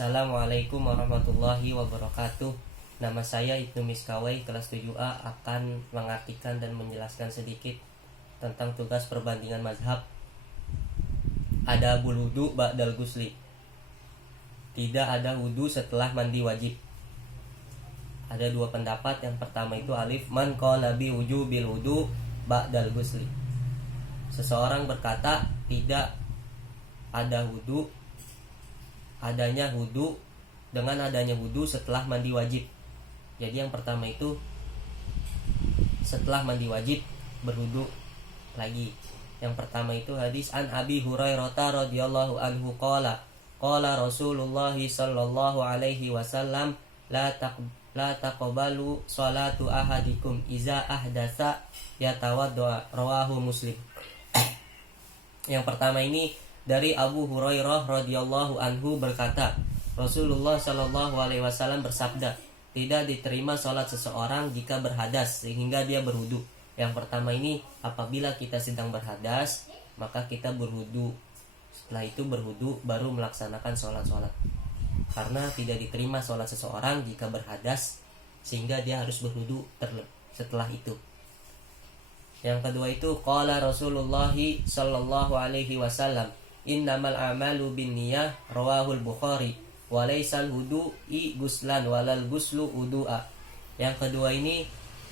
Assalamualaikum warahmatullahi wabarakatuh. Nama saya Ibnu Miskawai, kelas 7A, akan mengartikan dan menjelaskan sedikit tentang tugas perbandingan mazhab. Ada wudu ba'dal gusli. Tidak ada wudu setelah mandi wajib. Ada dua pendapat. Yang pertama itu alif, man qala bi wujubil wudu ba'dal gusli. Seseorang berkata tidak ada wudu, adanya wudu dengan adanya wudu setelah mandi wajib. Jadi yang pertama itu setelah mandi wajib berwudu lagi. Yang pertama itu hadis an Abi Hurairah radhiyallahu anhu qala Rasulullah sallallahu alaihi wasallam la taqbalu salatu ahadikum iza ahdatsa yatawadda, rawahu Muslim. Yang pertama ini dari Abu Hurairah radhiyallahu anhu berkata, Rasulullah sallallahu alaihi wasallam bersabda, tidak diterima salat seseorang jika berhadas sehingga dia berwudu. Yang pertama ini apabila kita sedang berhadas, maka kita berwudu. Setelah itu berwudu baru melaksanakan salat. Karena tidak diterima salat seseorang jika berhadas sehingga dia harus berwudu setelah itu. Yang kedua itu qala Rasulullah sallallahu alaihi wasallam, innamal a'malu binniyah, rawahul Bukhari, wa laysal wudu'i guslan walal guslu wudu'a. Yang kedua ini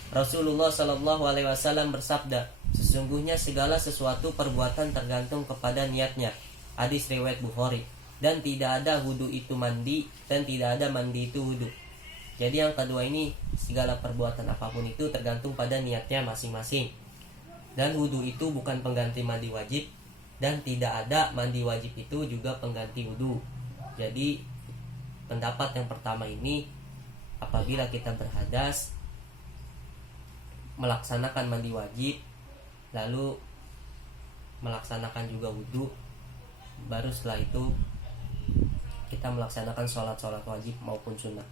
Rasulullah sallallahu alaihi wasallam bersabda, sesungguhnya segala sesuatu perbuatan tergantung kepada niatnya. Hadis riwayat Bukhari. Dan tidak ada wudu itu mandi dan tidak ada mandi itu wudu. Jadi yang kedua ini segala perbuatan apapun itu tergantung pada niatnya masing-masing. Dan wudu itu bukan pengganti mandi wajib, dan tidak ada mandi wajib itu juga pengganti wudu. Jadi pendapat yang pertama ini apabila kita berhadas melaksanakan mandi wajib lalu melaksanakan juga wudu, baru setelah itu kita melaksanakan sholat wajib maupun sunnah.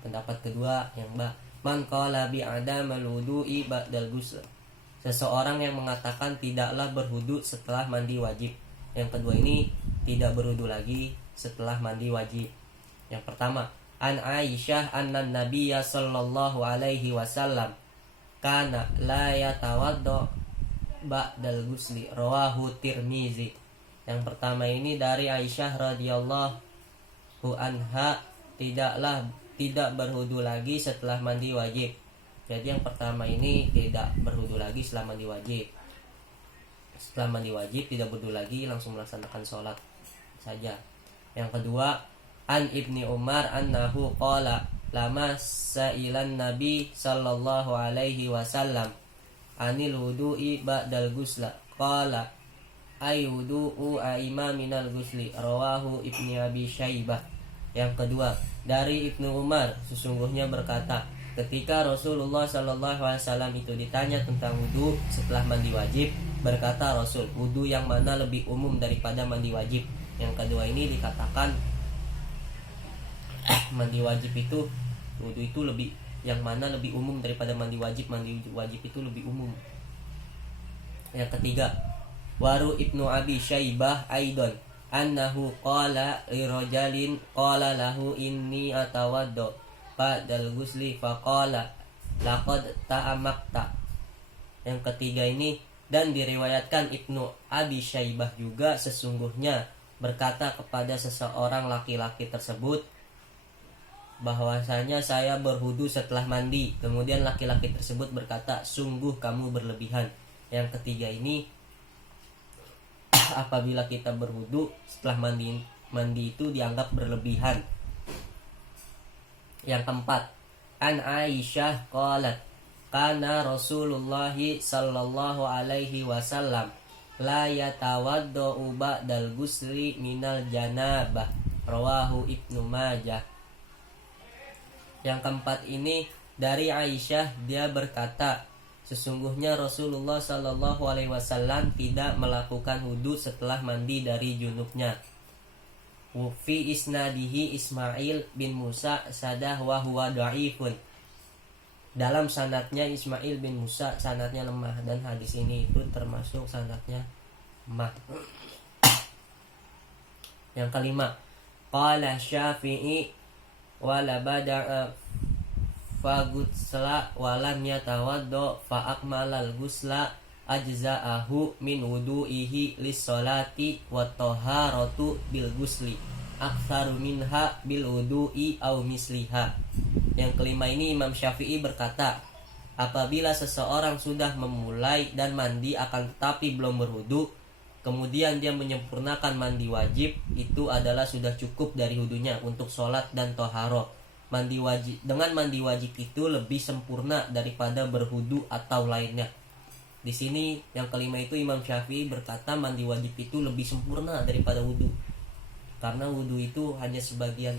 Pendapat kedua yang man qala bi adamal wudu'i ba'dal ghusl, seseorang yang mengatakan tidaklah berwudu setelah mandi wajib. Yang kedua ini tidak berwudu lagi setelah mandi wajib. Yang pertama, an Aisyah anna Nabiyya sallallahu alaihi wasallam kana la yatawaddo ba'dal ghusli, rawahu Tirmizi. Yang pertama ini dari Aisyah radhiyallahu anha, tidak berwudu lagi setelah mandi wajib. Jadi yang pertama ini tidak berwudu lagi setelah mandi wajib. Setelah mandi wajib tidak berwudu lagi, langsung melaksanakan sholat saja. Yang kedua, an Ibni Umar annahu qala lama sa'ilan Nabi sallallahu alaihi wasallam anil wudu'i ba'dal ghusla qala ay wudu'u a'ima minal ghusli, rawahu Ibni Abi Syaibah. Yang kedua, dari Ibnu Umar sesungguhnya berkata, ketika Rasulullah sallallahu alaihi wasallam itu ditanya tentang wudu setelah mandi wajib, berkata Rasul, wudu yang mana lebih umum daripada mandi wajib? Yang kedua ini dikatakan mandi wajib itu, wudu itu lebih, yang mana lebih umum daripada mandi wajib? Mandi wajib itu lebih umum. Yang ketiga, waru Ibnu Abi Syaibah aidon annahu qala lirajalin qala lahu inni atawaddo ba'dal ghusli faqala laqad ta'amakta. Yang ketiga ini, dan diriwayatkan Ibnu Abi Syaibah juga sesungguhnya berkata kepada seseorang laki-laki tersebut bahwasanya saya berwudu setelah mandi. Kemudian laki-laki tersebut berkata, sungguh kamu berlebihan. Yang ketiga ini apabila kita berwudu setelah mandi itu dianggap berlebihan. Yang keempat, an Aisyah qalat kana Rasulullah sallallahu alaihi wasallam la yatawaddu ba'dal ghusli minal janabah, rawahu Ibnu Majah. Yang keempat ini dari Aisyah, dia berkata, sesungguhnya Rasulullah sallallahu alaihi wasallam tidak melakukan wudu setelah mandi dari junubnya. Fi isnadihi Ismail bin Musa sadah wa huwa dhaifun. Dalam sanadnya Ismail bin Musa, sanadnya lemah, dan hadis ini itu termasuk sanadnya lemah. Yang kelima, Qala Syafi'i wala bada'a fagutsla walam yatawaddo fa akmalal gusla ajza'ahu min wudu'ihi lis-sholati wa taharatu bil gusli aktsaru minha bil wudu'i au misliha. Yang kelima ini Imam Syafi'i berkata, apabila seseorang sudah memulai dan mandi akan tetapi belum berwudu, kemudian dia menyempurnakan mandi wajib, itu adalah sudah cukup dari wudunya untuk sholat dan toharoh. Mandi wajib, dengan mandi wajib itu lebih sempurna daripada berwudu atau lainnya. Di sini yang kelima itu Imam Syafi'i berkata mandi wajib itu lebih sempurna daripada wudu, karena wudu itu hanya sebagian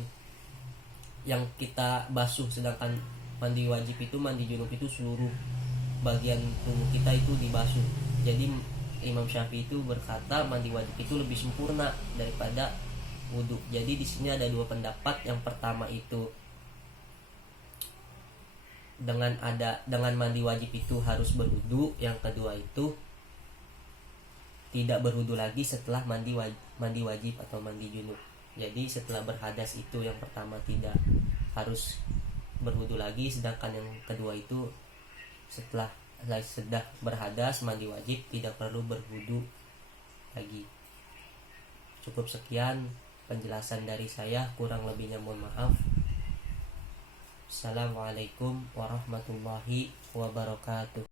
yang kita basuh, sedangkan mandi wajib itu, mandi junub itu seluruh bagian tubuh kita itu dibasuh. Jadi Imam Syafi'i itu berkata mandi wajib itu lebih sempurna daripada wudu. Jadi di sini ada dua pendapat. Yang pertama itu dengan mandi wajib itu harus berwudu. Yang kedua itu tidak berwudu lagi setelah mandi wajib atau mandi junub. Jadi setelah berhadas itu yang pertama tidak harus berwudu lagi, sedangkan yang kedua itu setelah sudah berhadas mandi wajib tidak perlu berwudu lagi. Cukup sekian penjelasan dari saya, kurang lebihnya mohon maaf. Assalamualaikum warahmatullahi wabarakatuh.